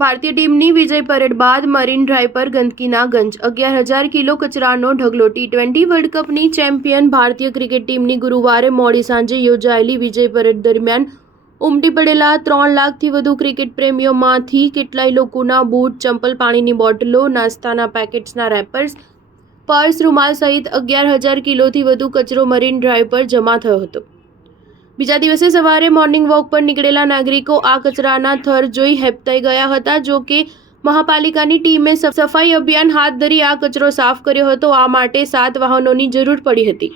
ભારતીય ટીમની વિજય પરેડ બાદ મરીન ડ્રાઈવ પર ગંદકીના ગંજ 11,000 કિલો કચરાનો ઢગલો। T20 વર્લ્ડ કપની ચેમ્પિયન ભારતીય ક્રિકેટ ટીમની ગુરુવારે મોડી સાંજે યોજાયેલી વિજય પરેડ દરમિયાન ઉમટી પડેલા 3 લાખથી વધુ ક્રિકેટ પ્રેમીઓમાંથી કેટલાય લોકોના બૂટ, ચંપલ, પાણીની બોટલો, નાસ્તાના પેકેટ્સના રેપર્સ, પર્સ, રૂમાલ સહિત 11,000 કિલોથી વધુ કચરો મરીન ડ્રાઈવ પર જમા થયો હતો। બીજા દિવસે સવારે મોર્નિંગ વોક પર નીકળેલા નાગરિકો આ કચરાના થર જોઈ હેબતાઈ ગયા હતા। જો કે મહાપાલિકાની ટીમે સફાઈ અભિયાન હાથ ધરી આ કચરો સાફ કર્યો હતો। આ માટે 7 વાહનોની જરૂર પડી હતી।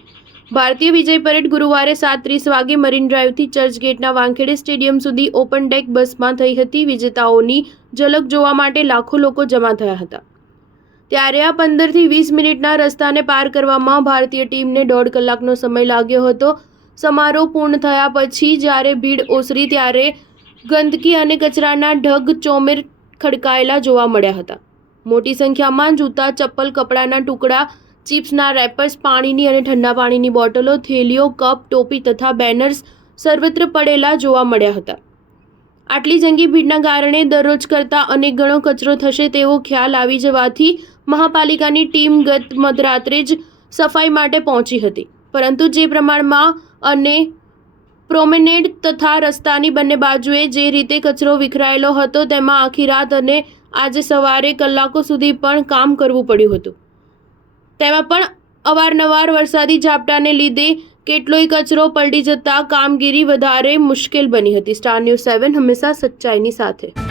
ભારતીય વિજય પરેડ ગુરુવારે 7:30 વાગે મરીન ડ્રાઈવથી ચર્ચગેટના વાનખેડે સ્ટેડિયમ સુધી ઓપન ડેક બસમાં થઈ હતી। વિજેતાઓની ઝલક જોવા માટે લાખો લોકો જમા થયા હતા। ત્યારે આ 15થી 20 મિનિટના રસ્તાને પાર કરવામાં ભારતીય ટીમને 1.5 કલાકનો સમય લાગ્યો હતો। સમારોહ પૂર્ણ થયા પછી જ્યારે ભીડ ઓસરી ત્યારે ગંદકી અને કચરાના ઢગ ચોમેર ખડકાયેલા જોવા મળ્યા હતા। મોટી સંખ્યામાં જૂતા, ચપ્પલ, કપડાના ટુકડા, ચિપ્સના રેપર્સ, પાણીની અને ઠંડા પાણીની બોટલો, થેલીઓ, કપ, ટોપી તથા બેનર્સ સર્વત્ર પડેલા જોવા મળ્યા હતા। આટલી જંગી ભીડના કારણે દરરોજ કરતાં અનેક ગણો કચરો થશે તેવો ખ્યાલ આવી જવાથી મહાપાલિકાની ટીમ ગત મધરાત્રે જ સફાઈ માટે પહોંચી હતી। પરંતુ જે પ્રમાણમાં અને પ્રોમેનેડ તથા રસ્તાની બંને બાજુએ જે રીતે કચરો વિખરાયેલો હતો તેમાં આખી રાત અને આજે સવારે કલાકો સુધી પણ કામ કરવું પડ્યું હતું। તેમાં પણ અવારનવાર વરસાદી ઝાપટાને લીધે કેટલોય કચરો પલટી જતા કામગીરી વધારે મુશ્કેલ બની હતી। સ્ટાર ન્યૂઝ 7 હંમેશા સચ્ચાઈની સાથે।